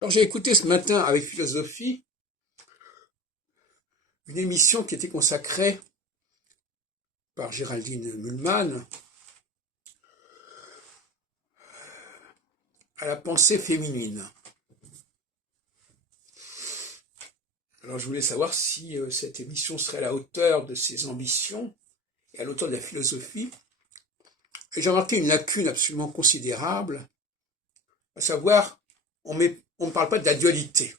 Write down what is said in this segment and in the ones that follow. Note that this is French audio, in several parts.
Alors j'ai écouté ce matin avec philosophie une émission qui était consacrée par Géraldine Mühlmann à la pensée féminine. Alors je voulais savoir si cette émission serait à la hauteur de ses ambitions et à la hauteur de la philosophie. Et j'ai remarqué une lacune absolument considérable, à savoir, on ne parle pas de la dualité,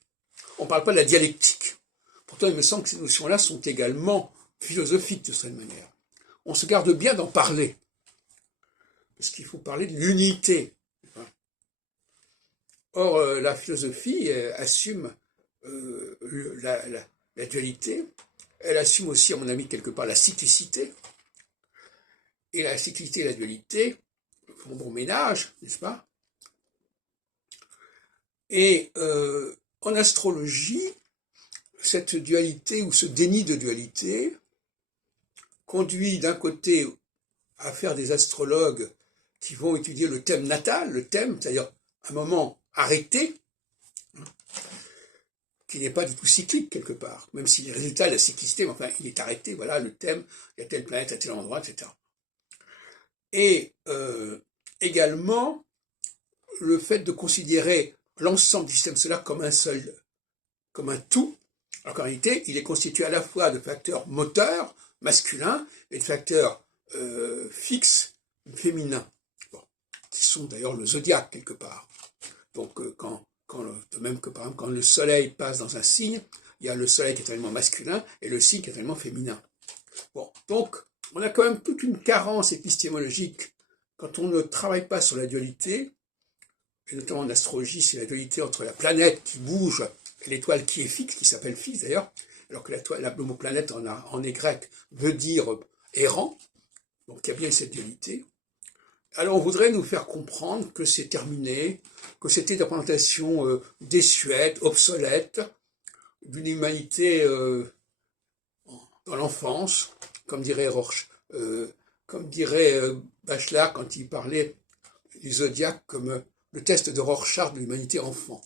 on ne parle pas de la dialectique. Pourtant, il me semble que ces notions-là sont également philosophiques de certaine manière. On se garde bien d'en parler, parce qu'il faut parler de l'unité. Or, la philosophie assume la dualité, elle assume aussi, à mon avis, quelque part, la cyclicité. Et la cyclicité et la dualité font bon ménage, n'est-ce pas? Et en astrologie, cette dualité ou ce déni de dualité conduit d'un côté à faire des astrologues qui vont étudier le thème natal, le thème, c'est-à-dire un moment arrêté, qui n'est pas du tout cyclique quelque part, même si les résultats de la cyclicité, mais enfin, il est arrêté, voilà, le thème, il y a telle planète à tel endroit, etc. Et également, le fait de considérer l'ensemble du système solaire comme un seul, comme un tout, alors qu'en réalité, il est constitué à la fois de facteurs moteurs, masculins, et de facteurs fixes, féminins. Bon. Ce sont d'ailleurs le zodiaque, quelque part. Donc, de même que, par exemple, quand le soleil passe dans un signe, il y a le soleil qui est un élément masculin et le signe qui est un élément féminin. Bon, donc, on a quand même toute une carence épistémologique quand on ne travaille pas sur la dualité, et notamment en astrologie, c'est la dualité entre la planète qui bouge et l'étoile qui est fixe, qui s'appelle fixe d'ailleurs, alors que le mot planète en grec veut dire errant, donc il y a bien cette dualité. Alors on voudrait nous faire comprendre que c'est terminé, que c'était une représentation désuète, obsolète, d'une humanité dans l'enfance, comme dirait Bachelard quand il parlait du zodiaque comme le test de Rorschach de l'humanité enfant.